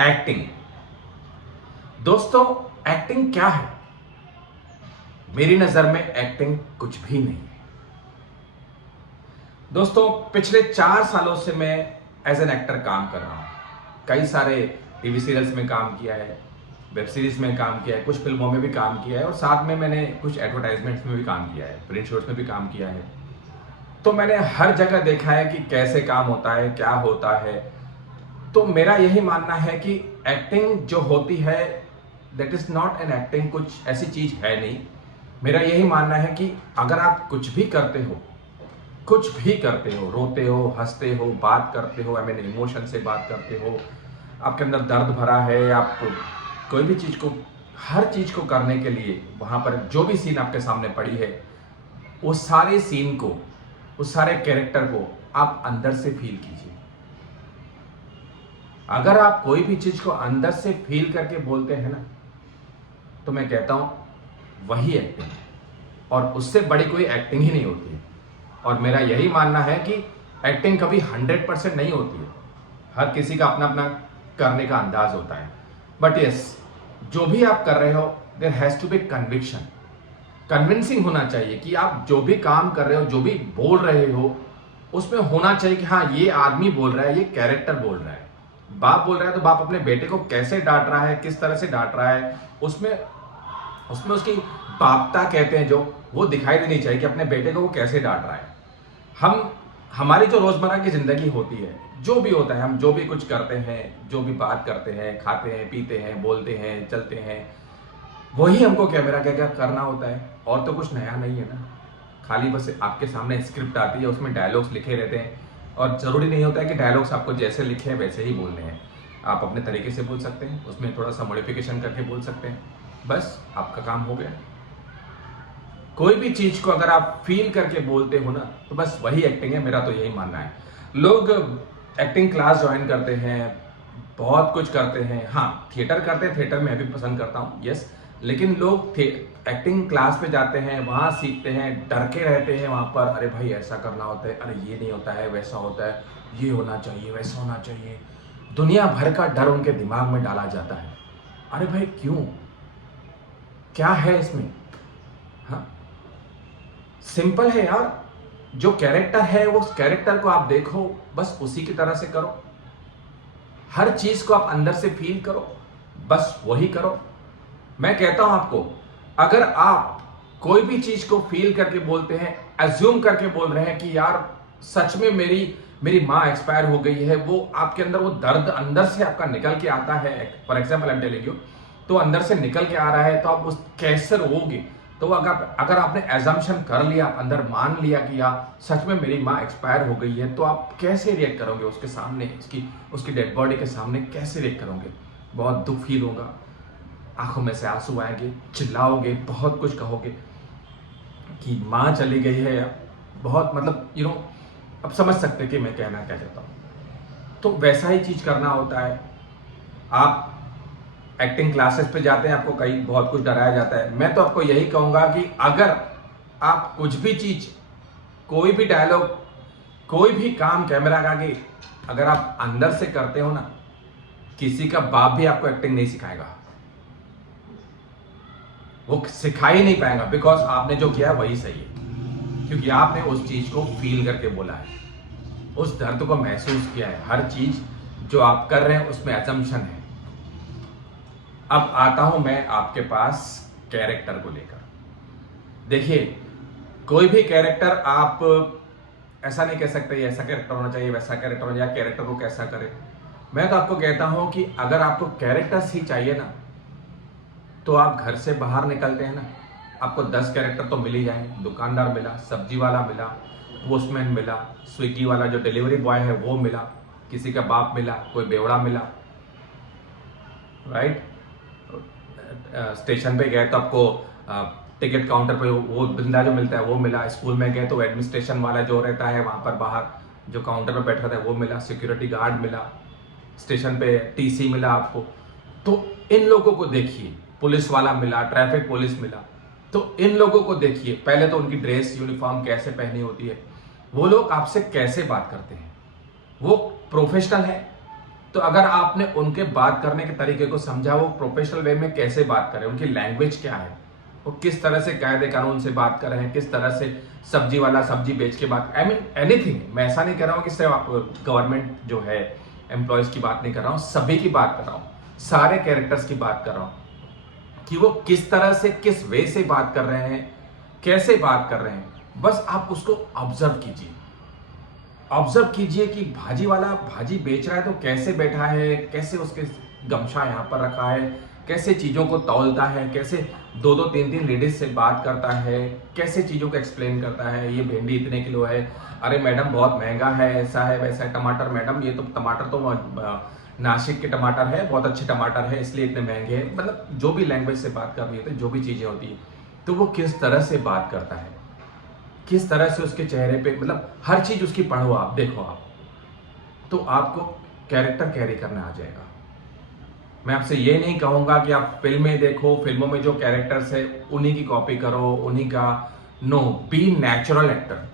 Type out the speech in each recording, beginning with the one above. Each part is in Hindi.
एक्टिंग। दोस्तों, एक्टिंग क्या है? मेरी नजर में एक्टिंग कुछ भी नहीं है। दोस्तों, पिछले 4 सालों से मैं एज एन एक्टर काम कर रहा हूं। कई सारे टीवी सीरियल्स में काम किया है, वेब सीरीज में काम किया है, कुछ फिल्मों में भी काम किया है और साथ में मैंने कुछ एडवर्टाइजमेंट्स में भी काम किया है, प्रिंट शोज में भी काम किया है। तो मैंने हर जगह देखा है कि कैसे काम होता है, क्या होता है। तो मेरा यही मानना है कि एक्टिंग जो होती है that is not an acting, कुछ ऐसी चीज है नहीं। मेरा यही मानना है कि अगर आप कुछ भी करते हो, कुछ भी करते हो, रोते हो, हंसते हो, बात करते हो, आई मीन इमोशन से बात करते हो, आपके अंदर दर्द भरा है, आप कोई भी चीज को, हर चीज को करने के लिए वहां पर जो भी सीन आपके सामने पड़ी है, उस सारे सीन को, उस सारे कैरेक्टर को आप अंदर से फील कीजिए। अगर आप कोई भी चीज को अंदर से फील करके बोलते हैं ना, तो मैं कहता हूं वही एक्टिंग है और उससे बड़ी कोई एक्टिंग ही नहीं होती है। और मेरा यही मानना है कि एक्टिंग कभी 100% नहीं होती है। हर किसी का अपना अपना करने का अंदाज होता है। बट यस, जो भी आप कर रहे हो there has to be conviction. Convincing होना चाहिए कि आप जो भी काम कर रहे हो, जो भी बोल रहे हो, उसमें होना चाहिए कि हाँ, ये आदमी बोल रहा है, ये कैरेक्टर बोल रहा है। बाप बोल रहा है तो बाप अपने बेटे को कैसे डांट रहा है, किस तरह से डांट रहा है, उसमें उसमें उसकी बापता कहते हैं जो, वो दिखाई देनी चाहिए कि अपने बेटे को वो कैसे डांट रहा है। हम हमारी जो रोजमर्रा की जिंदगी होती है, जो भी होता है, हम जो भी कुछ करते हैं, जो भी बात करते हैं, खाते हैं, पीते हैं, बोलते हैं, चलते हैं, वही हमको कैमरा के क्या करना होता है। और तो कुछ नया नहीं है ना। खाली बस आपके सामने स्क्रिप्ट आती है, उसमें डायलॉग्स लिखे रहते हैं और जरूरी नहीं होता है कि डायलॉग्स आपको जैसे लिखे हैं वैसे ही बोलने हैं। आप अपने तरीके से बोल सकते हैं, उसमें थोड़ा सा मॉडिफिकेशन करके बोल सकते हैं, बस आपका काम हो गया। कोई भी चीज को अगर आप फील करके बोलते हो ना, तो बस वही एक्टिंग है। मेरा तो यही मानना है। लोग एक्टिंग क्लास ज्वाइन करते हैं, बहुत कुछ करते हैं। हाँ, थिएटर करते हैं, थिएटर मैं भी पसंद करता हूँ, यस। लेकिन लोग एक्टिंग क्लास पे जाते हैं, वहां सीखते हैं, डर के रहते हैं वहां पर, अरे भाई ऐसा करना होता है, अरे ये नहीं होता है, वैसा होता है, ये होना चाहिए, वैसा होना चाहिए। दुनिया भर का डर उनके दिमाग में डाला जाता है। अरे भाई क्यों? क्या है इसमें? हाँ, सिंपल है यार। जो कैरेक्टर है वो कैरेक्टर को आप देखो, बस उसी की तरह से करो। हर चीज को आप अंदर से फील करो, बस वही करो। मैं कहता हूं आपको, अगर आप कोई भी चीज को फील करके बोलते हैं, एज्यूम करके बोल रहे हैं कि यार सच में मेरी मेरी माँ एक्सपायर हो गई है, वो आपके अंदर वो दर्द अंदर से आपका निकल के आता है, for example I am telling you, तो अंदर से निकल के आ रहा है, तो आप उस कैसे रोगे? तो अगर आपने एजम्पशन कर लिया, अंदर मान लिया कि यार सच में मेरी माँ एक्सपायर हो गई है, तो आप कैसे रिएक्ट करोगे उसके सामने, उसकी डेड बॉडी के सामने कैसे रिएक्ट करोगे? बहुत दुख फील होगा, आंखों में से आंसू आएंगे, चिल्लाओगे, बहुत कुछ कहोगे कि माँ चली गई है। बहुत मतलब अब समझ सकते कि मैं कहना क्या चाहता हूँ। तो वैसा ही चीज करना होता है। आप एक्टिंग क्लासेस पे जाते हैं, आपको कहीं बहुत कुछ डराया जाता है। मैं तो आपको यही कहूंगा कि अगर आप कुछ भी चीज, कोई भी डायलॉग, कोई भी काम कैमरा के आगे अगर आप अंदर से करते हो ना, किसी का बाप भी आपको एक्टिंग नहीं सिखाएगा, वो सिखा ही नहीं पाएगा। बिकॉज आपने जो किया वही सही है, क्योंकि आपने उस चीज को फील करके बोला है, उस दर्द को महसूस किया है। हर चीज जो आप कर रहे हैं उसमें असम्पशन है। अब आता हूं मैं आपके पास कैरेक्टर को लेकर। देखिए, कोई भी कैरेक्टर आप ऐसा नहीं कह सकते ऐसा कैरेक्टर होना चाहिए, वैसा कैरेक्टर होना चाहिए, कैरेक्टर को कैसा करे। मैं तो आपको कहता हूं कि अगर आपको कैरेक्टर्स ही चाहिए ना, तो आप घर से बाहर निकलते हैं ना, आपको 10 कैरेक्टर तो मिल ही जाएंगे। दुकानदार मिला, सब्जी वाला मिला, पोस्टमैन मिला, स्विगी वाला जो डिलीवरी बॉय है वो मिला, किसी का बाप मिला, कोई बेवड़ा मिला, राइट? स्टेशन पे गए तो आपको टिकट काउंटर पे वो बंदा जो मिलता है वो मिला। स्कूल में गए तो एडमिनिस्ट्रेशन वाला जो रहता है वहां पर बाहर जो काउंटर पे बैठा रहता है वो मिला, सिक्योरिटी गार्ड मिला, स्टेशन पे टीसी मिला आपको। तो इन लोगों को देखिए, पुलिस वाला मिला, ट्रैफिक पुलिस मिला। तो इन लोगों को देखिए, पहले तो उनकी ड्रेस यूनिफॉर्म कैसे पहनी होती है, वो लोग आपसे कैसे बात करते हैं, वो प्रोफेशनल है, तो अगर आपने उनके बात करने के तरीके को समझा, वो प्रोफेशनल वे में कैसे बात करें, उनकी लैंग्वेज क्या है, वो किस तरह से कायदे कानून से बात कर रहे हैं, किस तरह से सब्जी वाला सब्जी बेच के बात, आई मीन एनीथिंग। मैं ऐसा नहीं कर रहा हूँ कि सिर्फ गवर्नमेंट जो है एम्प्लॉयज की बात नहीं कर रहा हूँ, सभी की बात कर रहा हूँ, सारे कैरेक्टर्स की बात कर रहा हूँ कि वो किस तरह से, किस वे से बात कर रहे हैं, कैसे बात कर रहे हैं। बस आप उसको ऑब्जर्व कीजिए, ऑब्जर्व कीजिए कि भाजी वाला भाजी बेच रहा है तो कैसे बैठा है, कैसे उसके गमछा यहाँ पर रखा है, कैसे चीज़ों को तौलता है, कैसे दो दो तीन तीन लेडीज से बात करता है, कैसे चीज़ों को एक्सप्लेन करता है। ये भिंडी इतने किलो है, अरे मैडम बहुत महंगा है, ऐसा है वैसा है। टमाटर मैडम ये तो टमाटर तो नासिक के टमाटर है, बहुत अच्छे टमाटर है इसलिए इतने महंगे हैं। मतलब जो भी लैंग्वेज से बात करनी होती है, जो भी चीज़ें होती है, तो वो किस तरह से बात करता है, किस तरह से उसके चेहरे पे, मतलब हर चीज उसकी पढ़ो आप, देखो आप, तो आपको कैरेक्टर कैरी करना आ जाएगा। मैं आपसे ये नहीं कहूंगा कि आप फिल्में देखो, फिल्मों में जो कैरेक्टर्स है उन्हीं की कॉपी करो, उन्हीं का। No, be natural actor.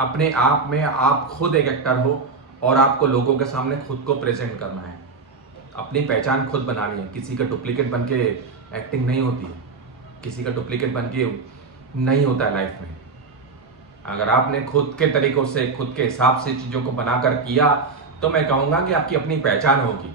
अपने आप में आप खुद एक एक्टर हो और आपको लोगों के सामने खुद को प्रेजेंट करना है, अपनी पहचान खुद बनानी है। किसी का डुप्लीकेट बन के एक्टिंग नहीं होती है, किसी का डुप्लीकेट बन के नहीं होता है लाइफ में। अगर आपने खुद के तरीकों से, खुद के हिसाब से चीजों को बनाकर किया, तो मैं कहूंगा कि आपकी अपनी पहचान होगी।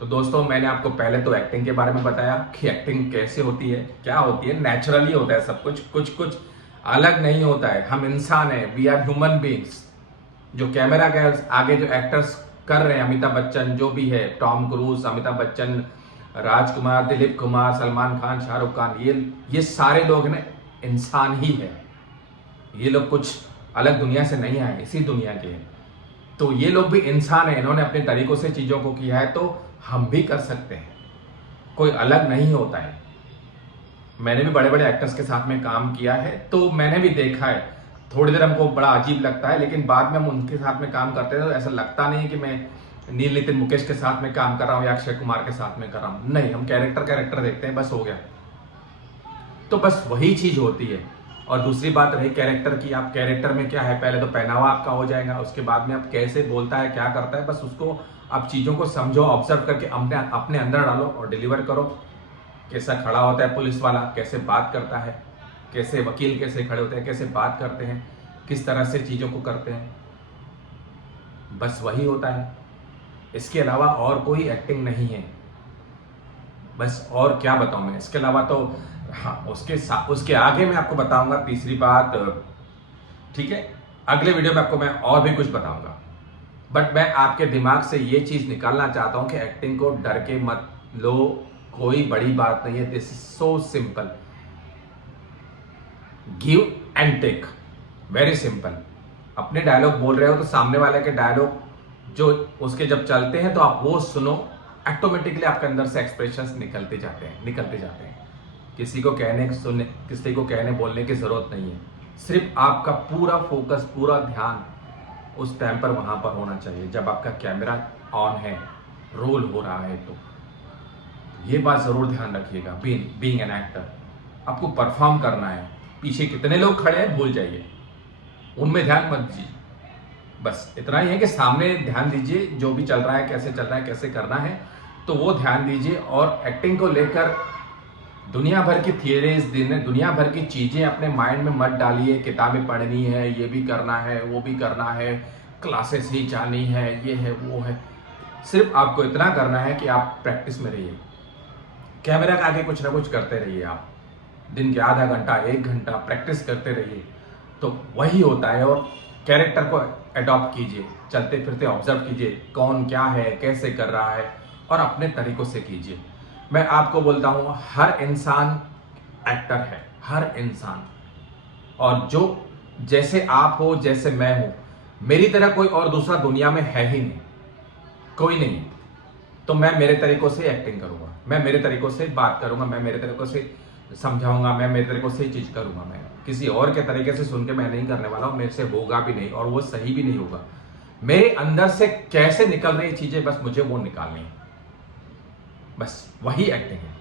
तो दोस्तों, मैंने आपको पहले तो एक्टिंग के बारे में बताया कि एक्टिंग कैसे होती है, क्या होती है। नेचुरली होता है सब कुछ, कुछ अलग नहीं होता है। हम इंसान हैं, वी आर ह्यूमन बींग्स। जो कैमरा के आगे जो एक्टर्स कर रहे हैं, अमिताभ बच्चन जो भी है, टॉम क्रूज, अमिताभ बच्चन, राजकुमार, दिलीप कुमार, सलमान खान, शाहरुख खान, ये सारे लोग ना इंसान ही है। ये लोग कुछ अलग दुनिया से नहीं आए, इसी दुनिया के हैं। तो ये लोग भी इंसान है, इन्होंने अपने तरीकों से चीजों को किया है, तो हम भी कर सकते हैं। कोई अलग नहीं होता है। मैंने भी बड़े बड़े एक्टर्स के साथ में काम किया है, तो मैंने भी देखा है। थोड़ी देर हमको बड़ा अजीब लगता है, लेकिन बाद में हम उनके साथ में काम करते हैं तो ऐसा लगता नहीं कि मैं नील नितिन मुकेश के साथ में काम कर रहा हूँ या अक्षय कुमार के साथ में कर रहा हूँ। नहीं, हम कैरेक्टर देखते हैं, बस हो गया। तो बस वही चीज होती है। और दूसरी बात रही कैरेक्टर की, आप कैरेक्टर में क्या है, पहले तो पहनावा आपका हो जाएगा, उसके बाद में आप कैसे बोलता है, क्या करता है, बस उसको आप चीजों को समझो, ऑब्जर्व करके अपने अंदर डालो और डिलीवर करो। कैसा खड़ा होता है पुलिस वाला, कैसे बात करता है, कैसे वकील कैसे खड़े होते हैं, कैसे बात करते हैं, किस तरह से चीजों को करते हैं, बस वही होता है। इसके अलावा और कोई एक्टिंग नहीं है। बस और क्या बताऊं मैं इसके अलावा। तो हाँ, उसके आगे मैं आपको बताऊंगा तीसरी बात, ठीक है, अगले वीडियो में आपको मैं और भी कुछ बताऊंगा। बट मैं आपके दिमाग से ये चीज निकालना चाहता हूं कि एक्टिंग को डर के मत लो, कोई बड़ी बात नहीं है। This is so simple, give and take, very simple. अपने डायलॉग बोल रहे हो तो सामने वाले के डायलॉग जो उसके जब चलते हैं तो आप वो सुनो, ऑटोमेटिकली आपके अंदर से एक्सप्रेशंस निकलते जाते हैं। किसी को कहने बोलने की जरूरत नहीं है। सिर्फ आपका पूरा फोकस, पूरा ध्यान उस टाइम पर वहां पर होना चाहिए जब आपका कैमरा ऑन है, रोल हो रहा है। तो ये बात जरूर ध्यान रखिएगा, बीइंग एन एक्टर आपको परफॉर्म करना है। पीछे कितने लोग खड़े हैं भूल जाइए, उनमें ध्यान मत दीजिए। बस इतना ही है कि सामने ध्यान दीजिए, जो भी चल रहा है, कैसे चल रहा है, कैसे करना है, तो वो ध्यान दीजिए। और एक्टिंग को लेकर दुनिया भर की थियरीज, दुनिया भर की चीजें अपने माइंड में मत डालिए। किताबें पढ़नी है, ये भी करना है, वो भी करना है, क्लासेस ही जानी है, ये है वो है। सिर्फ आपको इतना करना है कि आप प्रैक्टिस में रहिए, कैमरा के आगे कुछ ना कुछ करते रहिए। आप दिन के आधा घंटा, 1 घंटा प्रैक्टिस करते रहिए, तो वही होता है। और कैरेक्टर को अडॉप्ट कीजिए, चलते फिरते ऑब्जर्व कीजिए कौन क्या है, कैसे कर रहा है, और अपने तरीकों से कीजिए। मैं आपको बोलता हूं, हर इंसान एक्टर है, हर इंसान। और जो जैसे आप हो, जैसे मैं हूं, मेरी तरह कोई और दूसरा दुनिया में है ही नहीं, कोई नहीं। तो मैं मेरे तरीकों से एक्टिंग करूंगा, मैं मेरे तरीकों से बात करूंगा, मैं मेरे तरीकों से समझाऊंगा, मैं मेरे तरीकों से चीज करूंगा। मैं किसी और के तरीके से सुन के मैं नहीं करने वाला हूं, मेरे से होगा भी नहीं और वो सही भी नहीं होगा। मेरे अंदर से कैसे निकल रही चीजें, बस मुझे वो निकालनी है, बस वही एक्टिंग है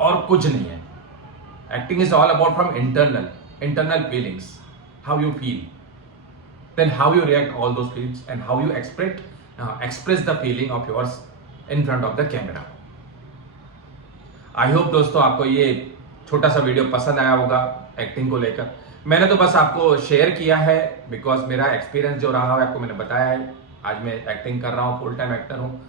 और कुछ नहीं है। Acting is all about from internal feelings, how you feel, then how you react all those feelings and how you express express the feeling of yours in front of the camera. I hope दोस्तों आपको ये छोटा सा वीडियो पसंद आया होगा एक्टिंग को लेकर। मैंने तो बस आपको शेयर किया है बिकॉज मेरा एक्सपीरियंस जो रहा है आपको मैंने बताया है। आज मैं एक्टिंग कर रहा हूँ, फुल टाइम एक्टर हूँ,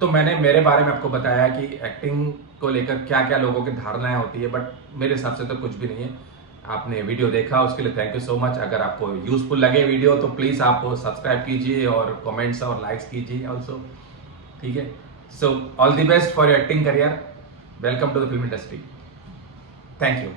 तो मैंने मेरे बारे में आपको बताया है कि एक्टिंग को लेकर क्या क्या लोगों की धारणाएं होती है, बट मेरे हिसाब से तो कुछ भी नहीं है। आपने वीडियो देखा उसके लिए थैंक यू सो मच। अगर आपको यूजफुल लगे वीडियो तो प्लीज़ आप सब्सक्राइब कीजिए और कमेंट्स और लाइक्स कीजिए ऑल्सो, ठीक है। So all the best for your acting career. Welcome to the film industry. Thank you.